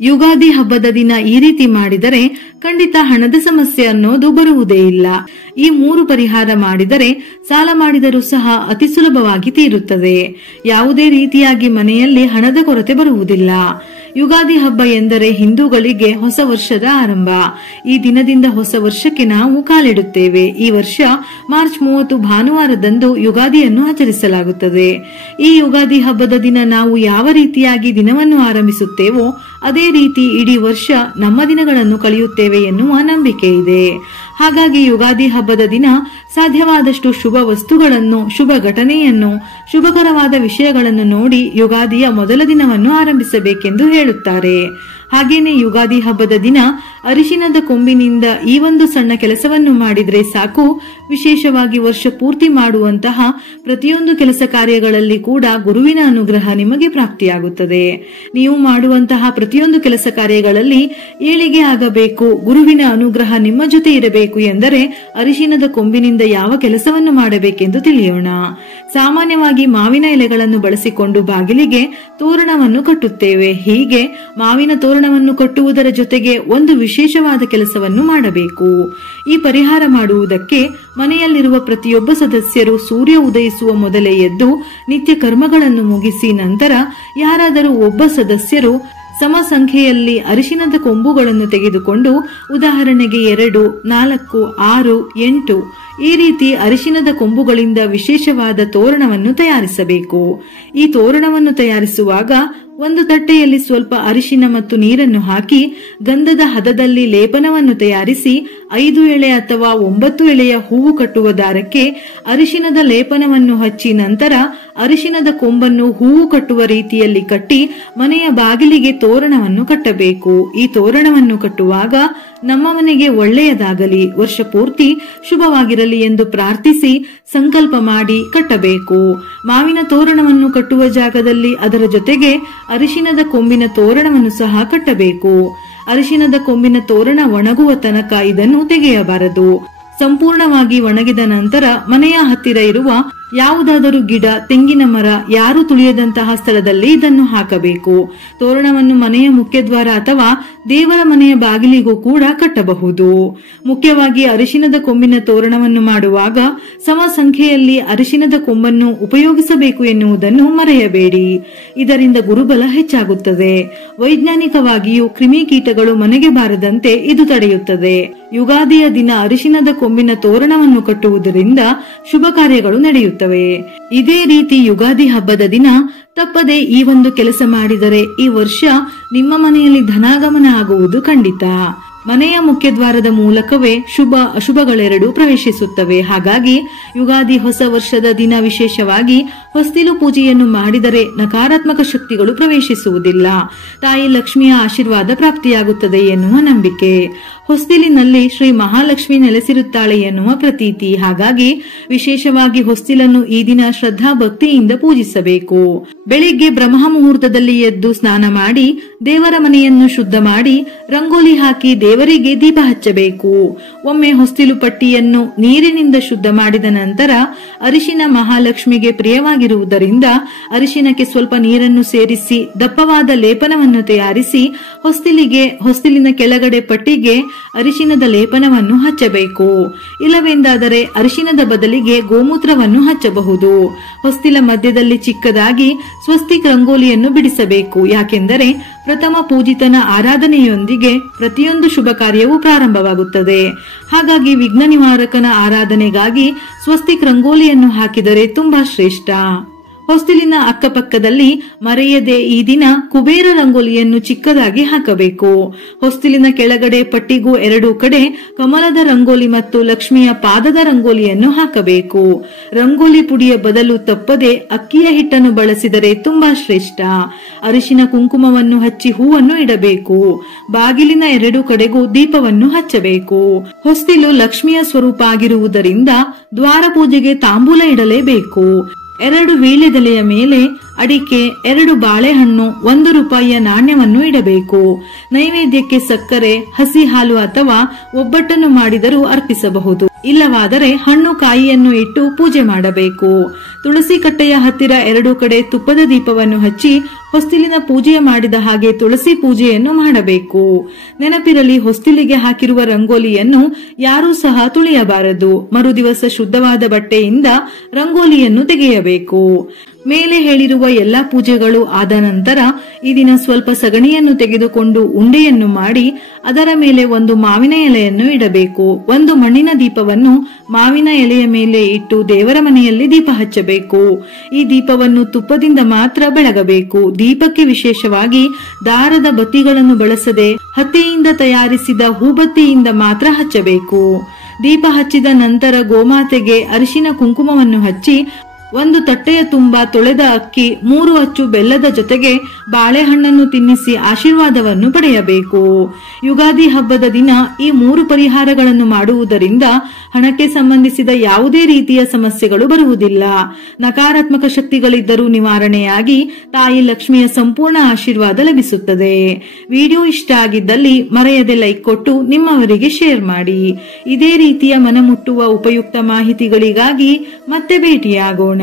ಯುಗಾದಿ ಹಬ್ಬದ ದಿನ ಈ ರೀತಿ ಮಾಡಿದರೆ ಖಂಡಿತ ಹಣದ ಸಮಸ್ಯೆ ಅನ್ನೋದು ಬರುವುದೇ ಇಲ್ಲ. ಈ 3 ಪರಿಹಾರ ಮಾಡಿದರೆ ಸಾಲ ಮಾಡಿದರೂ ಸಹ ಅತಿ ಸುಲಭವಾಗಿ ತೀರುತ್ತದೆ. ಯಾವುದೇ ರೀತಿಯಾಗಿ ಮನೆಯಲ್ಲಿ ಹಣದ ಕೊರತೆ ಬರುವುದಿಲ್ಲ. ಯುಗಾದಿ ಹಬ್ಬ ಎಂದರೆ ಹಿಂದೂಗಳಿಗೆ ಹೊಸ ವರ್ಷದ ಆರಂಭ. ಈ ದಿನದಿಂದ ಹೊಸ ವರ್ಷಕ್ಕೆ ನಾವು ಕಾಲಿಡುತ್ತೇವೆ. ಈ ವರ್ಷ ಮಾರ್ಚ್ 30 ಭಾನುವಾರದಂದು ಯುಗಾದಿಯನ್ನು ಆಚರಿಸಲಾಗುತ್ತದೆ. ಈ ಯುಗಾದಿ ಹಬ್ಬದ ದಿನ ನಾವು ಯಾವ ರೀತಿಯಾಗಿ ದಿನವನ್ನು ಆರಂಭಿಸುತ್ತೇವೋ ಅದೇ ರೀತಿ ಇಡೀ ವರ್ಷ ನಮ್ಮ ದಿನಗಳನ್ನು ಕಳೆಯುತ್ತೇವೆ ಎನ್ನುವ ನಂಬಿಕೆ ಇದೆ. ಹಾಗಾಗಿ ಯುಗಾದಿ ಹಬ್ಬದ ದಿನ ಸಾಧ್ಯವಾದಷ್ಟು ಶುಭ ವಸ್ತುಗಳನ್ನು, ಶುಭ ಘಟನೆಯನ್ನು, ಶುಭಕರವಾದ ವಿಷಯಗಳನ್ನು ನೋಡಿ ಯುಗಾದಿಯ ಮೊದಲ ದಿನವನ್ನು ಆರಂಭಿಸಬೇಕೆಂದು ಹೇಳುತ್ತಾರೆ. ಹಾಗೇನೆ ಯುಗಾದಿ ಹಬ್ಬದ ದಿನ ಅರಿಶಿನದ ಕೊಂಬಿನಿಂದ ಈ ಒಂದು ಸಣ್ಣ ಕೆಲಸವನ್ನು ಮಾಡಿದ್ರೆ ಸಾಕು. ವಿಶೇಷವಾಗಿ ವರ್ಷ ಪೂರ್ತಿ ಮಾಡುವಂತಹ ಪ್ರತಿಯೊಂದು ಕೆಲಸ ಕಾರ್ಯಗಳಲ್ಲಿ ಕೂಡ ಗುರುವಿನ ಅನುಗ್ರಹ ನಿಮಗೆ ಪ್ರಾಪ್ತಿಯಾಗುತ್ತದೆ. ನೀವು ಮಾಡುವಂತಹ ಪ್ರತಿಯೊಂದು ಕೆಲಸ ಕಾರ್ಯಗಳಲ್ಲಿ ಏಳಿಗೆ ಆಗಬೇಕು, ಗುರುವಿನ ಅನುಗ್ರಹ ನಿಮ್ಮ ಜೊತೆ ಇರಬೇಕು ಎಂದರೆ ಅರಿಶಿನದ ಕೊಂಬಿನಿಂದ ಯಾವ ಕೆಲಸವನ್ನು ಮಾಡಬೇಕೆಂದು ತಿಳಿಯೋಣ. ಸಾಮಾನ್ಯವಾಗಿ ಮಾವಿನ ಎಲೆಗಳನ್ನು ಬಳಸಿಕೊಂಡು ಬಾಗಿಲಿಗೆ ತೋರಣವನ್ನು ಕಟ್ಟುತ್ತೇವೆ. ಹೀಗೆ ಮಾವಿನ ತೋರಣವನ್ನು ಕಟ್ಟುವುದರ ಜೊತೆಗೆ ಒಂದು ವಿಶೇಷವಾದ ಕೆಲಸವನ್ನು ಮಾಡಬೇಕು. ಈ ಪರಿಹಾರ ಮಾಡುವುದಕ್ಕೆ ಮನೆಯಲ್ಲಿರುವ ಪ್ರತಿಯೊಬ್ಬ ಸದಸ್ಯರು ಸೂರ್ಯ ಉದಯಿಸುವ ಮೊದಲೇ ಎದ್ದು ನಿತ್ಯ ಕರ್ಮಗಳನ್ನು ಮುಗಿಸಿ ನಂತರ ಯಾರಾದರೂ ಒಬ್ಬ ಸದಸ್ಯರು ಸಮ ಸಂಖ್ಯೆಯಲ್ಲಿ ಅರಿಶಿನದ ಕೊಂಬುಗಳನ್ನು ತೆಗೆದುಕೊಂಡು, ಉದಾಹರಣೆಗೆ 2, 4, 6, 8 ಈ ರೀತಿ ಅರಿಶಿನದ ಕೊಂಬುಗಳಿಂದ ವಿಶೇಷವಾದ ತೋರಣವನ್ನು ತಯಾರಿಸಬೇಕು. ಈ ತೋರಣವನ್ನು ತಯಾರಿಸುವಾಗ ಒಂದು ತಟ್ಟೆಯಲ್ಲಿ ಸ್ವಲ್ಪ ಅರಿಶಿನ ಮತ್ತು ನೀರನ್ನು ಹಾಕಿ ಗಂಧದ ಹದದಲ್ಲಿ ಲೇಪನವನ್ನು ತಯಾರಿಸಿ 5 ಎಳೆ ಅಥವಾ 9 ಎಳೆಯ ಹೂವು ಕಟ್ಟುವ ದಾರಕ್ಕೆ ಅರಿಶಿನದ ಲೇಪನವನ್ನು ಹಚ್ಚಿ ನಂತರ ಅರಿಶಿನದ ಕೊಂಬನ್ನು ಹೂವು ಕಟ್ಟುವ ರೀತಿಯಲ್ಲಿ ಕಟ್ಟಿ ಮನೆಯ ಬಾಗಿಲಿಗೆ ತೋರಣವನ್ನು ಕಟ್ಟಬೇಕು. ಈ ತೋರಣವನ್ನು ಕಟ್ಟುವಾಗ ನಮ್ಮ ಮನೆಗೆ ಒಳ್ಳೆಯದಾಗಲಿ, ವರ್ಷ ಪೂರ್ತಿ ಶುಭವಾಗಿರಲಿ ಎಂದು ಪ್ರಾರ್ಥಿಸಿ ಸಂಕಲ್ಪ ಮಾಡಿ ಕಟ್ಟಬೇಕು. ಮಾವಿನ ತೋರಣವನ್ನು ಕಟ್ಟುವ ಜಾಗದಲ್ಲಿ ಅದರ ಜೊತೆಗೆ ಅರಿಶಿನದ ಕೊಂಬಿನ ತೋರಣವನ್ನು ಸಹ ಕಟ್ಟಬೇಕು. ಅರಿಶಿನದ ಕೊಂಬಿನ ತೋರಣ ಒಣಗುವ ತನಕ ಇದನ್ನು ತೆಗೆಯಬಾರದು. ಸಂಪೂರ್ಣವಾಗಿ ಒಣಗಿದ ನಂತರ ಮನೆಯ ಹತ್ತಿರ ಇರುವ ಯಾವುದಾದರೂ ಗಿಡ, ತೆಂಗಿನ ಮರ, ಯಾರು ತುಳಿಯದಂತಹ ಸ್ಥಳದಲ್ಲಿ ಇದನ್ನು ಹಾಕಬೇಕು. ತೋರಣವನ್ನು ಮನೆಯ ಮುಖ್ಯದ್ವಾರ ಅಥವಾ ದೇವರ ಮನೆಯ ಬಾಗಿಲಿಗೂ ಕೂಡ ಕಟ್ಟಬಹುದು. ಮುಖ್ಯವಾಗಿ ಅರಿಶಿನದ ಕೊಂಬಿನ ತೋರಣವನ್ನು ಮಾಡುವಾಗ ಸಮ ಸಂಖ್ಯೆಯಲ್ಲಿ ಅರಿಶಿನದ ಕೊಂಬನ್ನು ಉಪಯೋಗಿಸಬೇಕು ಎನ್ನುವುದನ್ನು ಮರೆಯಬೇಡಿ. ಇದರಿಂದ ಗುರುಬಲ ಹೆಚ್ಚಾಗುತ್ತದೆ. ವೈಜ್ಞಾನಿಕವಾಗಿಯೂ ಕ್ರಿಮಿಕೀಟಗಳು ಮನೆಗೆ ಬಾರದಂತೆ ಇದು ತಡೆಯುತ್ತದೆ. ಯುಗಾದಿಯ ದಿನ ಅರಿಶಿನದ ಕೊಂಬಿನ ತೋರಣವನ್ನು ಕಟ್ಟುವುದರಿಂದ ಶುಭ ಕಾರ್ಯಗಳು ನಡೆಯುತ್ತವೆ. ಇದೇ ರೀತಿ ಯುಗಾದಿ ಹಬ್ಬದ ದಿನ ತಪ್ಪದೆ ಈ ಒಂದು ಕೆಲಸ ಮಾಡಿದರೆ ಈ ವರ್ಷ ನಿಮ್ಮ ಮನೆಯಲ್ಲಿ ಧನಾಗಮನ ಆಗುವುದು ಖಂಡಿತ. ಮನೆಯ ಮುಖ್ಯದ್ವಾರದ ಮೂಲಕವೇ ಶುಭ ಅಶುಭಗಳೆರಡೂ ಪ್ರವೇಶಿಸುತ್ತವೆ. ಹಾಗಾಗಿ ಯುಗಾದಿ ಹೊಸ ವರ್ಷದ ದಿನ ವಿಶೇಷವಾಗಿ ಹೊಸ್ತಿಲು ಪೂಜೆಯನ್ನು ಮಾಡಿದರೆ ನಕಾರಾತ್ಮಕ ಶಕ್ತಿಗಳು ಪ್ರವೇಶಿಸುವುದಿಲ್ಲ. ತಾಯಿ ಲಕ್ಷ್ಮಿಯ ಆಶೀರ್ವಾದ ಪ್ರಾಪ್ತಿಯಾಗುತ್ತದೆ ಎನ್ನುವ ನಂಬಿಕೆ. ಹೊಸ್ತಿಲಿನಲ್ಲಿ ಶ್ರೀ ಮಹಾಲಕ್ಷ್ಮಿ ನೆಲೆಸಿರುತ್ತಾಳೆ ಎನ್ನುವ ಪ್ರತೀತಿ. ಹಾಗಾಗಿ ವಿಶೇಷವಾಗಿ ಹೊಸ್ತಿಲನ್ನು ಈ ದಿನ ಶ್ರದ್ಧಾ ಭಕ್ತಿಯಿಂದ ಪೂಜಿಸಬೇಕು. ಬೆಳಿಗ್ಗೆ ಬ್ರಹ್ಮ ಮುಹೂರ್ತದಲ್ಲಿ ಎದ್ದು ಸ್ನಾನ ಮಾಡಿ ದೇವರ ಮನೆಯನ್ನು ಶುದ್ಧ ಮಾಡಿ ರಂಗೋಲಿ ಹಾಕಿ ದೇವರಿಗೆ ದೀಪ ಹಚ್ಚಬೇಕು. ಒಮ್ಮೆ ಹೊಸ್ತಿಲು ಪಟ್ಟಿಯನ್ನು ನೀರಿನಿಂದ ಶುದ್ಧ ಮಾಡಿದ ನಂತರ ಅರಿಶಿನ ಮಹಾಲಕ್ಷ್ಮಿಗೆ ಪ್ರಿಯವಾಗಿರುವುದರಿಂದ ಅರಿಶಿನಕ್ಕೆ ಸ್ವಲ್ಪ ನೀರನ್ನು ಸೇರಿಸಿ ದಪ್ಪವಾದ ಲೇಪನವನ್ನು ತಯಾರಿಸಿ ಹೊಸ್ತಿಲಿನ ಕೆಳಗಡೆ ಪಟ್ಟಿಗೆ ಅರಿಶಿನದ ಲೇಪನವನ್ನು ಹಚ್ಚಬೇಕು. ಇಲ್ಲವೆಂದಾದರೆ ಅರಿಶಿನದ ಬದಲಿಗೆ ಗೋಮೂತ್ರವನ್ನು ಹಚ್ಚಬಹುದು. ಹೊಸ್ತಿಲ ಮಧ್ಯದಲ್ಲಿ ಚಿಕ್ಕದಾಗಿ ಸ್ವಸ್ತಿಕ್ ರಂಗೋಲಿಯನ್ನು ಬಿಡಿಸಬೇಕು. ಯಾಕೆಂದರೆ ಪ್ರಥಮ ಪೂಜಿತನ ಆರಾಧನೆಯೊಂದಿಗೆ ಪ್ರತಿಯೊಂದು ಶುಭ ಕಾರ್ಯವೂ ಪ್ರಾರಂಭವಾಗುತ್ತದೆ. ಹಾಗಾಗಿ ವಿಘ್ನ ನಿವಾರಕನ ಆರಾಧನೆಗಾಗಿ ಸ್ವಸ್ತಿಕ್ ರಂಗೋಲಿಯನ್ನು ಹಾಕಿದರೆ ತುಂಬಾ ಶ್ರೇಷ್ಠ. ಹೊಸ್ತಿಲಿನ ಅಕ್ಕಪಕ್ಕದಲ್ಲಿ ಮರೆಯದೆ ಈ ದಿನ ಕುಬೇರ ರಂಗೋಲಿಯನ್ನು ಚಿಕ್ಕದಾಗಿ ಹಾಕಬೇಕು. ಹೊಸ್ತಿಲಿನ ಕೆಳಗಡೆ ಪಟ್ಟಿಗೂ 2 ಕಡೆ ಕಮಲದ ರಂಗೋಲಿ ಮತ್ತು ಲಕ್ಷ್ಮಿಯ ಪಾದದ ರಂಗೋಲಿಯನ್ನು ಹಾಕಬೇಕು. ರಂಗೋಲಿ ಪುಡಿಯ ಬದಲು ತಪ್ಪದೆ ಅಕ್ಕಿಯ ಹಿಟ್ಟನ್ನು ಬಳಸಿದರೆ ತುಂಬಾ ಶ್ರೇಷ್ಠ. ಅರಿಶಿನ ಕುಂಕುಮವನ್ನು ಹಚ್ಚಿ ಹೂವನ್ನು ಇಡಬೇಕು. ಬಾಗಿಲಿನ 2 ಕಡೆಗೂ ದೀಪವನ್ನು ಹಚ್ಚಬೇಕು. ಹೊಸ್ತಿಲು ಲಕ್ಷ್ಮಿಯ ಸ್ವರೂಪ ಆಗಿರುವುದರಿಂದ ದ್ವಾರ ಪೂಜೆಗೆ ತಾಂಬೂಲ ಇಡಲೇಬೇಕು. 2 ವೀಳ್ಯದೆಲೆಯ ಮೇಲೆ ಅಡಿಕೆ, 2 ಬಾಳೆಹಣ್ಣು, 1 ರೂಪಾಯಿಯ ನಾಣ್ಯವನ್ನು ಇಡಬೇಕು. ನೈವೇದ್ಯಕ್ಕೆ ಸಕ್ಕರೆ, ಹಸಿ ಹಾಲು ಅಥವಾ ಒಬ್ಬಟ್ಟನ್ನು ಮಾಡಿದರೂ ಅರ್ಪಿಸಬಹುದು. ಇಲ್ಲವಾದರೆ ಹಣ್ಣು ಕಾಯಿಯನ್ನು ಇಟ್ಟು ಪೂಜೆ ಮಾಡಬೇಕು. ತುಳಸಿ ಕಟ್ಟೆಯ ಹತ್ತಿರ 2 ಕಡೆ ತುಪ್ಪದ ದೀಪವನ್ನು ಹಚ್ಚಿ ಹೊಸ್ತಿಲಿನ ಪೂಜೆ ಮಾಡಿದ ಹಾಗೆ ತುಳಸಿ ಪೂಜೆಯನ್ನು ಮಾಡಬೇಕು. ನೆನಪಿರಲಿ, ಹೊಸ್ತಿಲಿಗೆ ಹಾಕಿರುವ ರಂಗೋಲಿಯನ್ನು ಯಾರೂ ಸಹ ತುಳಿಯಬಾರದು. ಮರುದಿವಸ ಶುದ್ಧವಾದ ಬಟ್ಟೆಯಿಂದ ರಂಗೋಲಿಯನ್ನು ತೆಗೆಯಬೇಕು. ಮೇಲೆ ಹೇಳಿರುವ ಎಲ್ಲಾ ಪೂಜೆಗಳು ಆದ ನಂತರ ಈ ದಿನ ಸ್ವಲ್ಪ ಸಗಣಿಯನ್ನು ತೆಗೆದುಕೊಂಡು ಉಂಡೆಯನ್ನು ಮಾಡಿ ಅದರ ಮೇಲೆ ಒಂದು ಮಾವಿನ ಎಲೆಯನ್ನು ಇಡಬೇಕು. ಒಂದು ಮಣ್ಣಿನ ದೀಪವನ್ನು ಮಾವಿನ ಎಲೆಯ ಮೇಲೆ ಇಟ್ಟು ದೇವರ ಮನೆಯಲ್ಲಿ ದೀಪ ಹಚ್ಚಬೇಕು. ಈ ದೀಪವನ್ನು ತುಪ್ಪದಿಂದ ಮಾತ್ರ ಬೆಳಗಬೇಕು. ದೀಪಕ್ಕೆ ವಿಶೇಷವಾಗಿ ದಾರದ ಬತ್ತಿಗಳನ್ನು ಬಳಸದೆ ಹತ್ತಿಯಿಂದ ತಯಾರಿಸಿದ ಹೂಬತ್ತಿಯಿಂದ ಮಾತ್ರ ಹಚ್ಚಬೇಕು. ದೀಪ ಹಚ್ಚಿದ ನಂತರ ಗೋಮಾತೆಗೆ ಅರಿಶಿನ ಕುಂಕುಮವನ್ನು ಹಚ್ಚಿ ಒಂದು ತಟ್ಟೆಯ ತುಂಬ ತೊಳೆದ ಅಕ್ಕಿ, 3 ಅಚ್ಚು ಬೆಲ್ಲದ ಜೊತೆಗೆ ಬಾಳೆಹಣ್ಣನ್ನು ತಿನ್ನಿಸಿ ಆಶೀರ್ವಾದವನ್ನು ಪಡೆಯಬೇಕು. ಯುಗಾದಿ ಹಬ್ಬದ ದಿನ ಈ 3 ಪರಿಹಾರಗಳನ್ನು ಮಾಡುವುದರಿಂದ ಹಣಕ್ಕೆ ಸಂಬಂಧಿಸಿದ ಯಾವುದೇ ರೀತಿಯ ಸಮಸ್ಯೆಗಳು ಬರುವುದಿಲ್ಲ. ನಕಾರಾತ್ಮಕ ಶಕ್ತಿಗಳಿದ್ದರೂ ನಿವಾರಣೆಯಾಗಿ ತಾಯಿ ಲಕ್ಷ್ಮಿಯ ಸಂಪೂರ್ಣ ಆಶೀರ್ವಾದ ಲಭಿಸುತ್ತದೆ. ವಿಡಿಯೋ ಇಷ್ಟ ಆಗಿದ್ದಲ್ಲಿ ಮರೆಯದೆ ಲೈಕ್ ಕೊಟ್ಟು ನಿಮ್ಮವರಿಗೆ ಶೇರ್ ಮಾಡಿ. ಇದೇ ರೀತಿಯ ಮನಮುಟ್ಟುವ ಉಪಯುಕ್ತ ಮಾಹಿತಿಗಳಿಗಾಗಿ ಮತ್ತೆ ಭೇಟಿಯಾಗೋಣ.